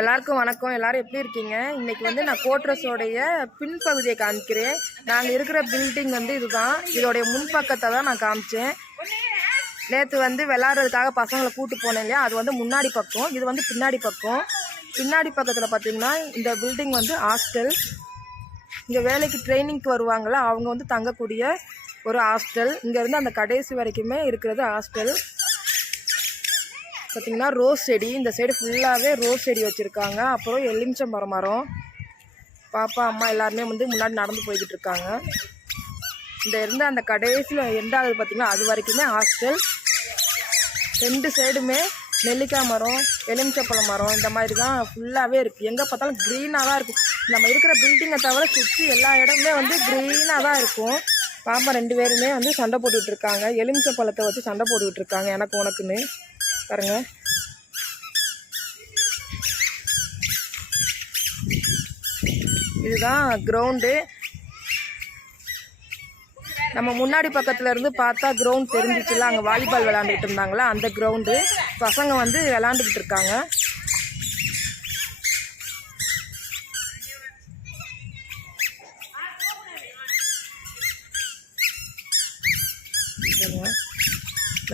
எல்லாருக்கும் வணக்கம். எல்லாரும் எப்படி இருக்கீங்க? இன்னைக்கு வந்து நான் கோட்ரஸோடைய பின்பகுதியை காமிக்கிறேன். நாங்கள் இருக்கிற பில்டிங் வந்து இதுதான். இதோடைய முன்பக்கத்தை தான் நான் காமிச்சேன். நேற்று வந்து விளையாடுறதுக்காக பசங்களை கூட்டு போனேன் இல்லையா, அது வந்து முன்னாடி பக்கம், இது வந்து பின்னாடி பக்கம். பின்னாடி பக்கத்தில் பார்த்தீங்கன்னா இந்த பில்டிங் வந்து ஹாஸ்டல். இங்கே வேலைக்கு ட்ரைனிங்க்கு வருவாங்களா, அவங்க வந்து தங்கக்கூடிய ஒரு ஹாஸ்டல். இங்கேருந்து அந்த கடைசி வரைக்குமே இருக்கிறது ஹாஸ்டல். பார்த்தீங்கன்னா ரோஸ் செடி, இந்த சைடு ஃபுல்லாகவே ரோஸ் செடி வச்சுருக்காங்க. அப்புறம் எலுமிச்சம் மரம். பாப்பா அம்மா எல்லாருமே வந்து முன்னாடி நடந்து போய்கிட்டு இருக்காங்க. இந்த இருந்து அந்த கடைசியில் எண்டாவது பார்த்திங்கன்னா அது வரைக்குமே ஹாஸ்டல். ரெண்டு சைடுமே நெல்லிக்காய் மரம், எலுமிச்சப்பழ மரம், இந்த மாதிரி தான் ஃபுல்லாகவே இருக்குது. எங்கே பார்த்தாலும் க்ரீனாக தான் இருக்கும். நம்ம இருக்கிற பில்டிங்கை தவிர சுற்றி எல்லா இடமே வந்து க்ரீனாக தான் இருக்கும். பாப்பா ரெண்டு பேருமே வந்து சண்டை போட்டுக்கிட்டு இருக்காங்க. எலுமிச்சப்பழத்தை வச்சு சண்டை போட்டுக்கிட்டு இருக்காங்க, எனக்கு உனக்குன்னு பாருங்க. இதுதான் கிரவுண்டு. நம்ம முன்னாடி பக்கத்துல இருந்து பார்த்தா கிரவுண்ட் தெரிஞ்சிச்சுல, அங்கே வாலிபால் விளையாண்டுட்டு இருந்தாங்களா, அந்த கிரவுண்டு. பசங்க வந்து விளையாண்டுக்கிட்டு இருக்காங்க.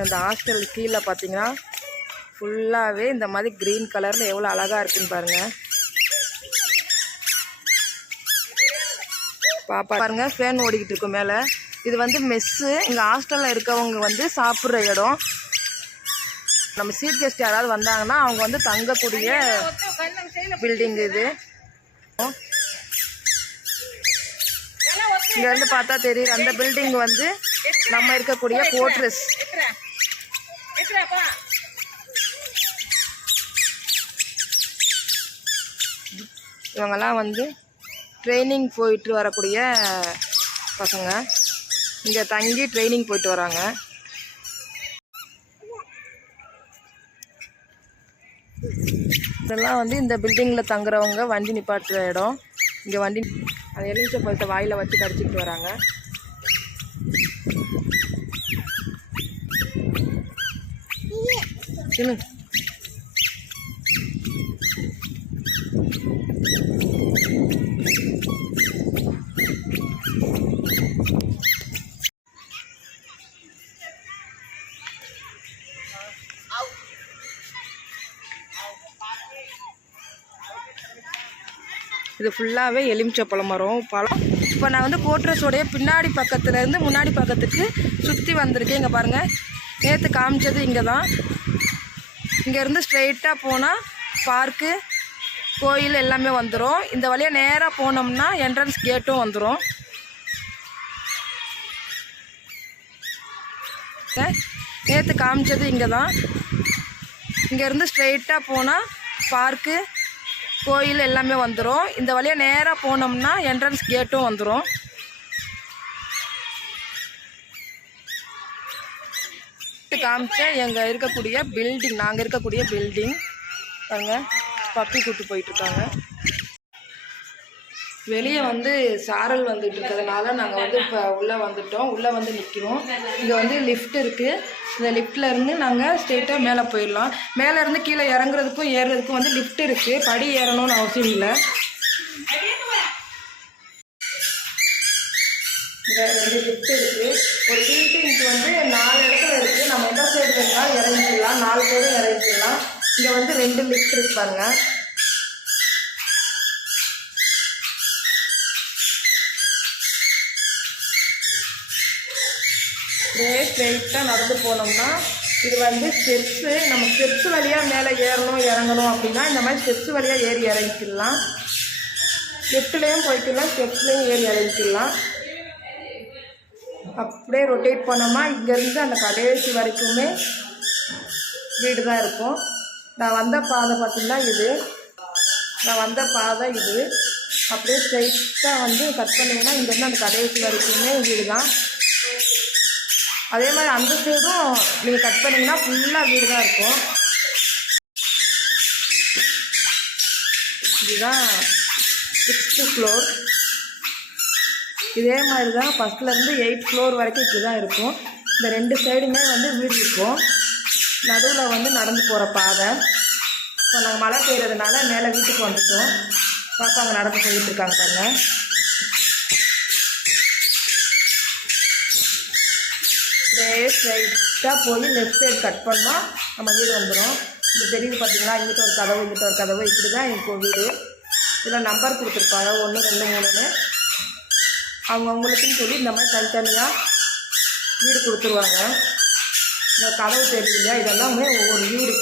இந்த ஹாஸ்டல் கீழே பார்த்தீங்கன்னா ஃபுல்லாகவே இந்த மாதிரி க்ரீன் கலரில் எவ்வளோ அழகாக இருக்குன்னு பாருங்கள். பாப்பா பாருங்கள், ஃபேன் ஓடிக்கிட்டு இருக்கும் மேலே. இது வந்து மெஸ்ஸு. இங்கே ஹாஸ்டலில் இருக்கவங்க வந்து சாப்பிட்ற இடம். நம்ம சீஃப் கெஸ்ட் யாராவது வந்தாங்கன்னா அவங்க வந்து தங்கக்கூடிய பில்டிங் இது. இங்கேருந்து பார்த்தா தெரியுது அந்த பில்டிங் வந்து நம்ம இருக்கக்கூடிய கோட்ரஸ். இவங்கெல்லாம் வந்து ட்ரைனிங் போயிட்டு வரக்கூடிய பசங்க. இங்கே தங்கி ட்ரைனிங் போயிட்டு வராங்க. இதெல்லாம் வந்து இந்த பில்டிங்கில் தங்குறவங்க வண்டி நிப்பாட்டுற இடம். இங்கே வண்டி அந்த எலுமிச்சை பழத்தை வாயில் வச்சு கடிச்சிட்டு வராங்க. இது ஃபுல்லாகவே எலுமிச்சப்பழ மரம் பழம். இப்போ நான் வந்து கோட்ரஸோடைய பின்னாடி பக்கத்துலேருந்து முன்னாடி பக்கத்துக்கு சுற்றி வந்திருக்கேன். இங்கே பாருங்கள், நேற்று காமிச்சது இங்கே தான். இங்கேருந்து ஸ்ட்ரெயிட்டாக போனால் பார்க்கு, கோயில் எல்லாமே வந்துடும். இந்த வழியாக நேராக போனோம்னா என்ட்ரன்ஸ் கேட்டும் வந்துடும். நேற்று காமிச்சது இங்கே தான். இங்கேருந்து ஸ்ட்ரெயிட்டாக போனால் பார்க்கு, கோயில் எல்லாமே வந்துடும். இந்த வழியாக நேராக போனோம்னா என்ட்ரன்ஸ் கேட்டும் வந்துடும். காமிச்ச எங்கள் இருக்கக்கூடிய பில்டிங், நாங்கள் இருக்கக்கூடிய பில்டிங் பாருங்க. பப்பி கூட்டு போயிட்டுருக்காங்க. வெளியே வந்து சாரல் வந்துட்டு இருக்கிறதுனால நாங்கள் வந்து இப்போ உள்ளே வந்துட்டோம். உள்ளே வந்து நிற்கிறோம். இங்கே வந்து லிஃப்ட் இருக்குது. இந்த லிஃப்டில் இருந்து நாங்கள் ஸ்ட்ரெயிட்டாக மேலே போயிடலாம். மேலே இருந்து கீழே இறங்குறதுக்கும் ஏறுறதுக்கும் வந்து லிஃப்ட் இருக்குது. படி ஏறணும்னு அவசியம் இல்லை. இங்கே 2 லிஃப்ட் இருக்குது. ஒரு பில்டிங்க்கு வந்து 4 இடத்துல இருக்குது. நம்ம எந்த சைடு வேணாலும் இறங்கிக்கலாம், 4 பேரும் இறங்கிக்கலாம். இங்கே வந்து 2 லிஃப்ட் இருக்கு பாருங்க. ஸ்ட்ரெயிட்டாக நடந்து போனோம்னா இது வந்து ஸ்டெப்ஸு. நம்ம ஸ்டெப்ஸ் வழியாக மேலே ஏறணும் இறங்கணும் அப்படின்னா இந்த மாதிரி ஸ்டெப்ஸ் வழியாக ஏறி இறங்கிக்கலாம். லெஃப்ட்லேயும் போய்க்கலாம், ஸ்டெப்ஸ்லேயும் ஏறி இறங்கிக்கலாம். அப்படியே ரொட்டேட் பண்ணோம்னா இங்கேருந்து அந்த கடைசி வரைக்குமே வீடு தான் இருக்கும். நான் வந்த பாதை பார்த்திங்கன்னா இது, நான் வந்த பாதை இது. அப்படியே ஸ்ட்ரெயிட்டாக வந்து கட் பண்ணிங்கன்னா இங்கேருந்து அந்த கடைசி வரைக்குமே வீடு தான். அதே மாதிரி அந்த சைடும் நீங்கள் கட் பண்ணிங்கன்னா ஃபுல்லாக வீடு தான் இருக்கும். இதுதான் 6th ஃப்ளோர். இதே மாதிரி தான் ஃபஸ்ட்லேருந்து 8th ஃப்ளோர் வரைக்கும் இப்படி தான் இருக்கும். இந்த 2 சைடுமே வந்து வீடு இருக்கும். நடுவில் வந்து நடந்து போகிற பாதை. இப்போ நாங்கள் மழை பெய்யறதுனால மேலே வீட்டுக்கு வந்துட்டோம். பாப்பா அங்கே நடந்து போயிட்டு இருக்காங்க பாருங்கள். ஸ்ட்ரைட்டாக போய் லெஃப்ட் சைடு கட் பண்ணால் நம்ம வீடு வந்துடும். இந்த தெரியுது பார்த்தீங்களா, இங்கிட்ட ஒரு கதவு இங்கிட்ட ஒரு கதவு, இப்படி தான் எனக்கு வீடு. இதில் நம்பர் கொடுத்துருப்பாங்க 1 2 3ன்னு. அவங்கவுங்களுக்குன்னு சொல்லி இந்த மாதிரி தனித்தனியாக வீடு கொடுத்துருவாங்க. இந்த கதவு தெரியுது இல்லையா, இதெல்லாமே ஒவ்வொரு வீடு.